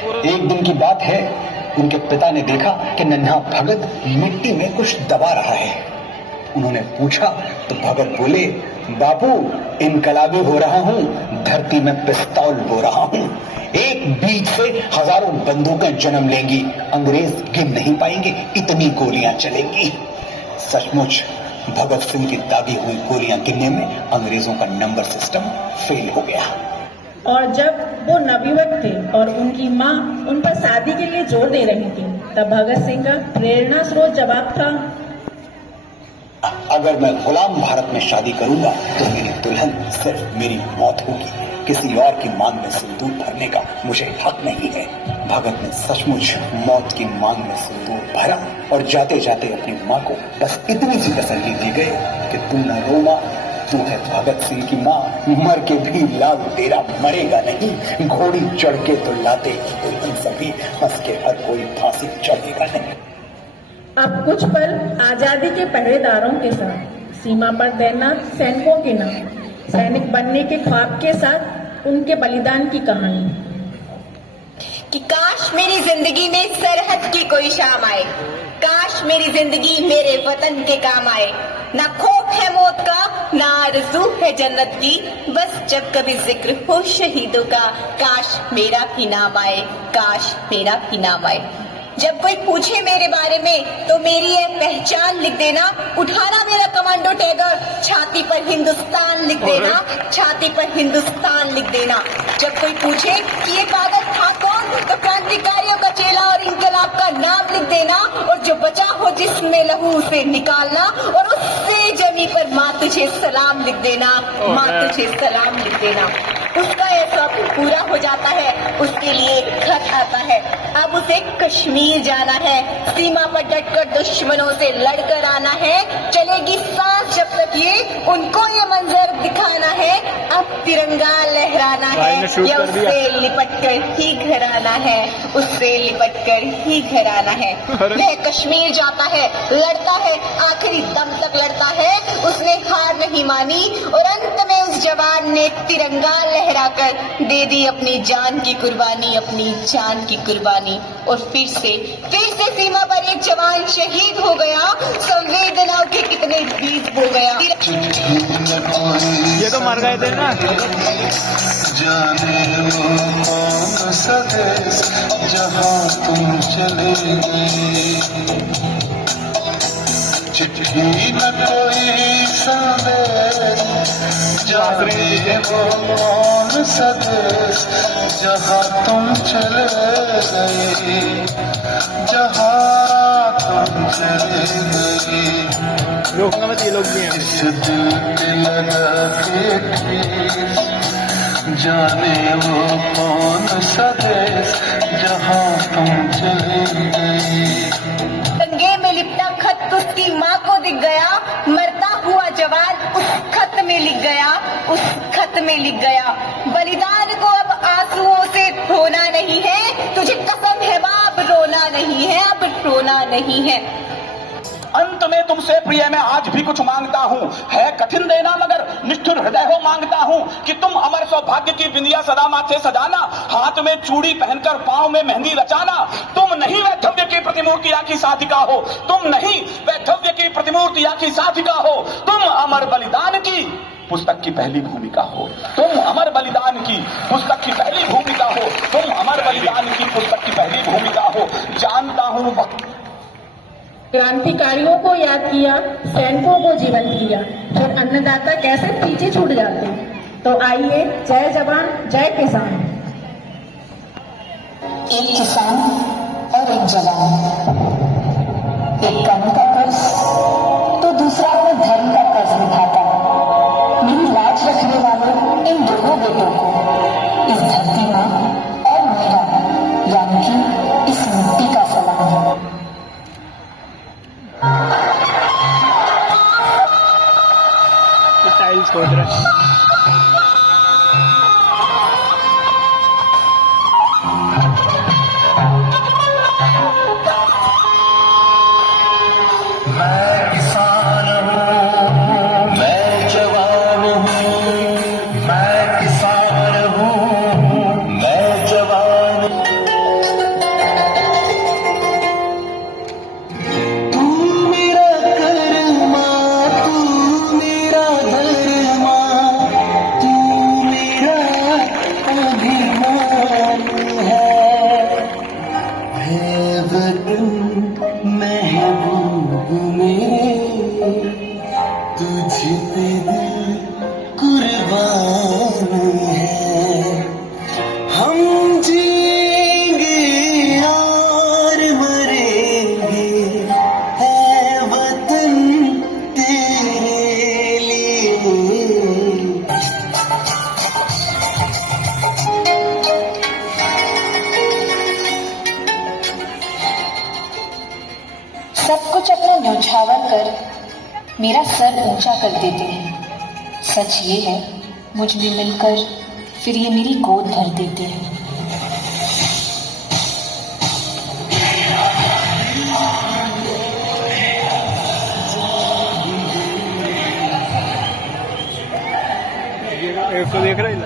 एक दिन की बात है, उनके पिता ने देखा कि नन्हा भगत मिट्टी में कुछ दबा रहा है। उन्होंने पूछा तो भगत बोले, बापू इनकलाबी हो रहा हूँ, धरती में पिस्तौल बो रहा हूँ। एक बीज से हजारों बंदूकें जन्म लेंगी, अंग्रेज गिन नहीं पाएंगे, इतनी गोलियां चलेंगी। सचमुच भगत सिंह की दागी हुई गोलियां गिनने में अंग्रेजों का नंबर सिस्टम फेल हो गया। और जब वो नवयुवक थे और उनकी माँ उन पर शादी के लिए जोर दे रही थी, तब भगत सिंह का प्रेरणा स्रोत जवाब था, अगर मैं गुलाम भारत में शादी करूंगा तो मेरी दुल्हन सिर्फ मेरी मौत होगी, किसी और की मांग में सिंदूर भरने का मुझे हक नहीं है। भगत ने सचमुच मौत की मांग में सिंदूर भरा और जाते जाते अपनी माँ को बस इतनी सी तसल्ली दे गए कि तू न रोमा, तू है भगत सिंह की माँ, मर के भी लाल तेरा मरेगा नहीं, घोड़ी चढ़ के तो लाते दुल्हन सभी, हंस के हर कोई फांसी चढ़ेगा नहीं। अब कुछ पल आजादी के पहरेदारों के साथ, सीमा पर तैनात सैनिकों के नाम, सैनिक बनने के ख्वाब के साथ उनके बलिदान की कहानी। कि काश मेरी जिंदगी में सरहद की कोई शाम आए, काश मेरी जिंदगी मेरे वतन के काम आए। ना खौफ है मौत का, ना आरज़ू है जन्नत की, बस जब कभी जिक्र हो शहीदों का, काश मेरा भी नाम आए, काश मेरा भी नाम आए। जब कोई पूछे मेरे बारे में तो मेरी ये पहचान लिख देना, उठाना मेरा कमांडो टैगर, छाती पर हिंदुस्तान लिख देना, छाती पर हिंदुस्तान लिख देना। जब कोई पूछे कि ये पागल था कौन, तो क्रांतिकारियों का चेला और इनकलाब का नाम लिख देना, और जो बचा हो जिसमें लहू उसे निकालना, और उससे जमी पर माँ तुझे सलाम लिख देना, माँ तुझे सलाम लिख देना। उसका ये शौक पूरा हो जाता है, उसके लिए खत आता है, अब उसे कश्मीर जाना है, सीमा पर डटकर दुश्मनों से लड़कर आना है, चलेगी सांस जब तक ये उनको ये मंजर दिखाना है, अब तिरंगा लहराना है, या उससे लिपट कर ही घर आना है, उससे लिपट कर ही घर आना है। यह कश्मीर जाता है, लड़ता है, आखिरी दम तक लड़ता है, उसने हार नहीं मानी, और अंत में उस जवान ने तिरंगा लहराकर दे दी अपनी जान की कुर्बानी, अपनी जान की कुर्बानी। और फिर से सीमा पर एक जवान शहीद हो गया, संवेदनाओं के कितने बीज बो गया। ये तो मर गए थे ना। जाने वो कौन सा देश जहाँ तुम चले गए, चिट्ठी न कोई संदेश, जाने वो कौन सा देश जहाँ तुम चले गए, जहाँ तुम चले गए। रोकना मत, ये लोग भी हैं। इस दिल पे लगा के ठेस, जाने वो कौन सा देश जहाँ तुम चले गए। दंगे में लिपटा खत उसकी माँ को दिख गया, मरता हुआ जवान उस खत में लिख गया, उस खत में लिख गया, बलिदान को अब आंसुओं से धोना नहीं है, तुझे कसम है बाप रोना नहीं है, अब रोना नहीं है। अंत में तुमसे प्रिय मैं आज भी कुछ मांगता हूँ, है कठिन देना मगर निष्ठुर हृदय हो मांगता हूँ, कि तुम अमर सौभाग्य की बिंदिया सदा माथे सजाना, हाथ में चूड़ी पहनकर पाँव में मेहंदी रचाना। तुम नहीं वैधव्य की प्रतिमूर्ति या की साधिका हो, तुम नहीं वैधव्य की प्रतिमूर्ति या की साधिका हो, तुम अमर बलिदान की पुस्तक की पहली भूमिका हो, तुम अमर बलिदान की पुस्तक की पहली भूमिका हो, तुम अमर बलिदान की पुस्तक की पहली भूमिका हो। जानता हूँ क्रांतिकारियों को याद किया, सैनिकों को जीवन दिया, फिर अन्नदाता कैसे पीछे छूट जाते। तो आइए, जय जवान जय किसान। एक किसान और एक जवान, एक काम का कर्ज तो दूसरा अपने धर्म का कर्ज निभाता। मेरी लाज रखने वाले इन दोनों बेटों को इस धरती माँ और मेरा यानी कि इस मिट्टी का सलाम है। टाइल्स खोद रहे हैं। अरमान है वतन महबूब मेरे, तुझ पे दिल कुर्बान है। हम जिएंगे और मरेंगे, है वतन तेरे लिए। सब कुछ अपना न्यौछावर कर मेरा सर ऊंचा कर देते हैं। सच ये है मुझ में मिलकर फिर ये मेरी गोद भर देते हैं। एक तो देख रहे हैं